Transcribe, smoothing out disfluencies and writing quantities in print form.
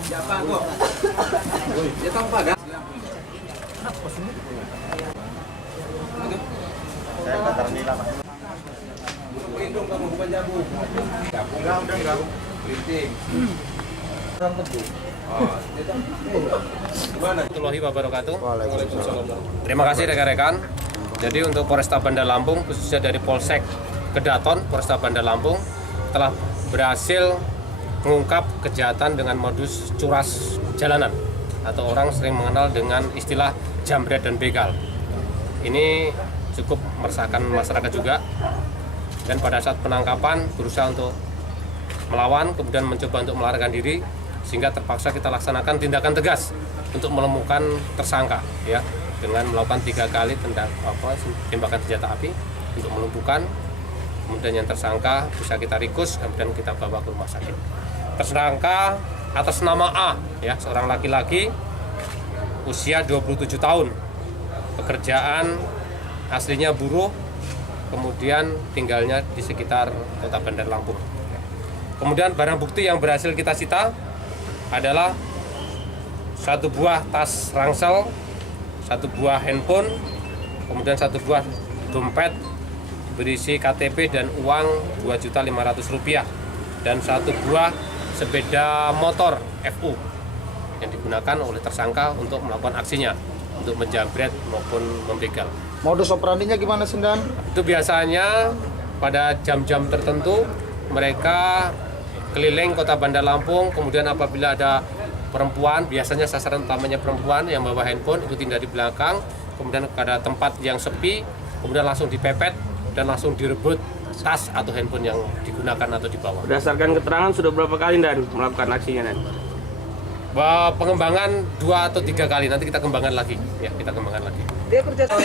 Siapa kok? Dia tahu pada. Saya Batar Nila, Pak. Lindung kamu bukan jabu. Jabu Enggak. Linting. Orang tebu. Oh, dia tahu. Gimana? Warahmatullahi wabarakatuh. Terima kasih rekan-rekan. Jadi untuk Polresta Bandar Lampung, khususnya dari Polsek Kedaton, Polresta Bandar Lampung telah berhasil mengungkap kejahatan dengan modus curas jalanan atau orang sering mengenal dengan istilah jambret dan begal. Ini cukup meresahkan masyarakat juga, dan pada saat penangkapan berusaha untuk melawan, kemudian mencoba untuk melarikan diri, sehingga terpaksa kita laksanakan tindakan tegas untuk menemukan tersangka, ya, dengan melakukan 3 kali tembakan senjata api untuk melumpuhkan. Kemudian yang tersangka bisa kita ringkus, kemudian kita bawa ke rumah sakit. Tersangka atas nama A, ya, seorang laki-laki usia 27 tahun, pekerjaan aslinya buruh, kemudian tinggalnya di sekitar Kota Bandar Lampung. Kemudian barang bukti yang berhasil kita sita adalah 1 buah tas ransel, 1 buah handphone, kemudian 1 buah dompet berisi KTP dan uang Rp2.500.000, dan 1 buah sepeda motor FU yang digunakan oleh tersangka untuk melakukan aksinya, untuk menjambret maupun membegal. Modus operandinya gimana, Sendan? Itu biasanya pada jam-jam tertentu mereka keliling Kota Bandar Lampung, kemudian apabila ada perempuan, biasanya sasaran utamanya perempuan yang bawa handphone, itu tindak di belakang, kemudian ada tempat yang sepi, kemudian langsung dipepet dan langsung direbut tas atau handphone yang digunakan atau dibawa. Berdasarkan keterangan sudah berapa kali Dan melakukan aksinya Dan? Pengembangan 2 atau 3 kali, nanti kita kembangkan lagi, ya, kita kembangkan lagi. Dia kerja sama.